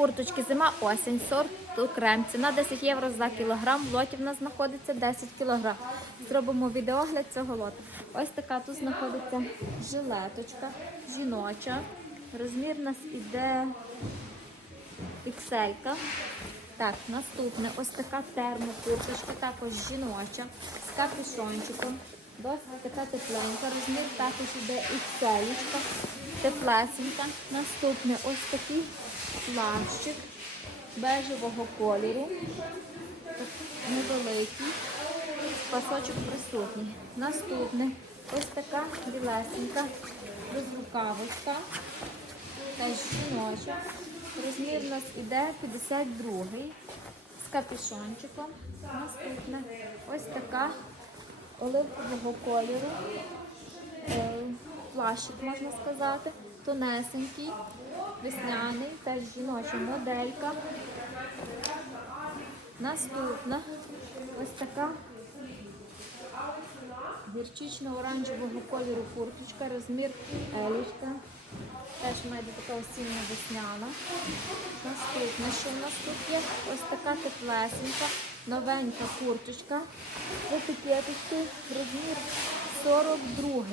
Курточки зима осінь, сорту крем. Ціна 10 євро за кілограм. В лоті в нас знаходиться 10 кілограм. Зробимо відеогляд цього лоту. Ось така тут знаходиться жилеточка жіноча. Розмір у нас іде XL. Так, наступне ось така термокурточка, також жіноча, з капюшончиком. Досить така тепленька. Розмір також іде XL, теплесенька. Наступне ось такий плащик бежевого кольору. Невеликий. Пасочок присутній. Наступне ось така білесенька безрукавочка. Теж жіноча. Розмір у нас іде 52 з капюшончиком. Наступне ось така оливкового кольору. Е, Плащик, можна сказати, тонесенький, весняний, теж жіноча моделька. Наступна ось така гірчично-оранжевого кольору курточка, розмір елічка. Теж має така осіння весняна. Наступне, що в нас тут є? Ось така теплесенька, новенька курточка з етикеточкою, розмір 42.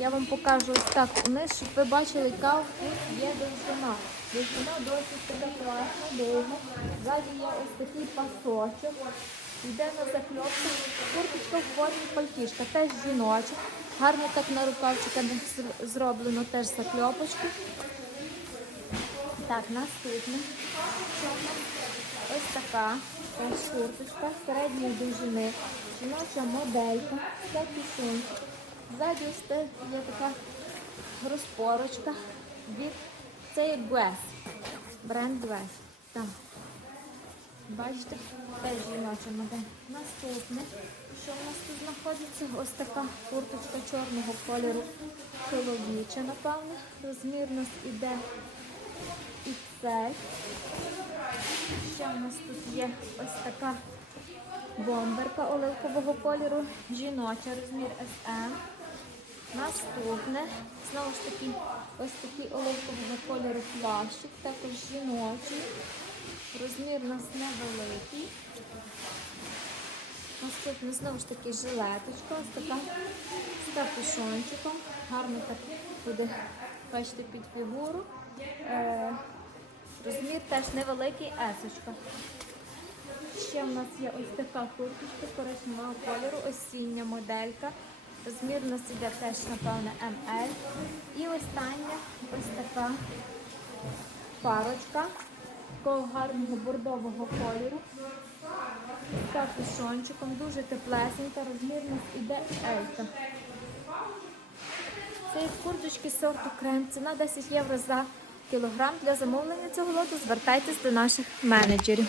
Я вам покажу ось так вниз, щоб ви бачили, яка тут є довжина. Довжина досить така класна, довга. Ззаді є ось такий пасочок. Йде на закльопку. Курточка в формі пальтішка, теж жіноча. Гарно так на рукавчиках зроблено теж закльопочку. Так, наступне. Ось така теж курточка середньої довжини. Жіноча моделька, це кишунь. Ззаді ось є така розпорочка від це є Guess. Бренд Guess. Так. Бачите, теж жіноча модель. Наступне, що в нас тут знаходиться? Ось така курточка чорного кольору чоловіча, напевно. Розмір нас іде XL. Ще в нас тут є ось така бомберка оливкового кольору, жіноча, розмір SM. Наступне, знову ж таки, ось такий оливкового кольору плащик, також жіночий. Розмір у нас невеликий. Наступне знову ж таки жилеточка, ось така з капюшончиком. Гарно так буде бачите під фігуру. Е, розмір теж невеликий есочка. Ще в нас є ось така курточка коричневого кольору, осіння моделька. Розмір у нас теж, напевно, ML. І остання ось така парочка такого гарного бордового кольору. З капюшончиком, дуже теплесенька, розмір у нас іде Елька. Це є курточки сорту крем. Ціна 10 євро за кілограм. Для замовлення цього лоту звертайтесь до наших менеджерів.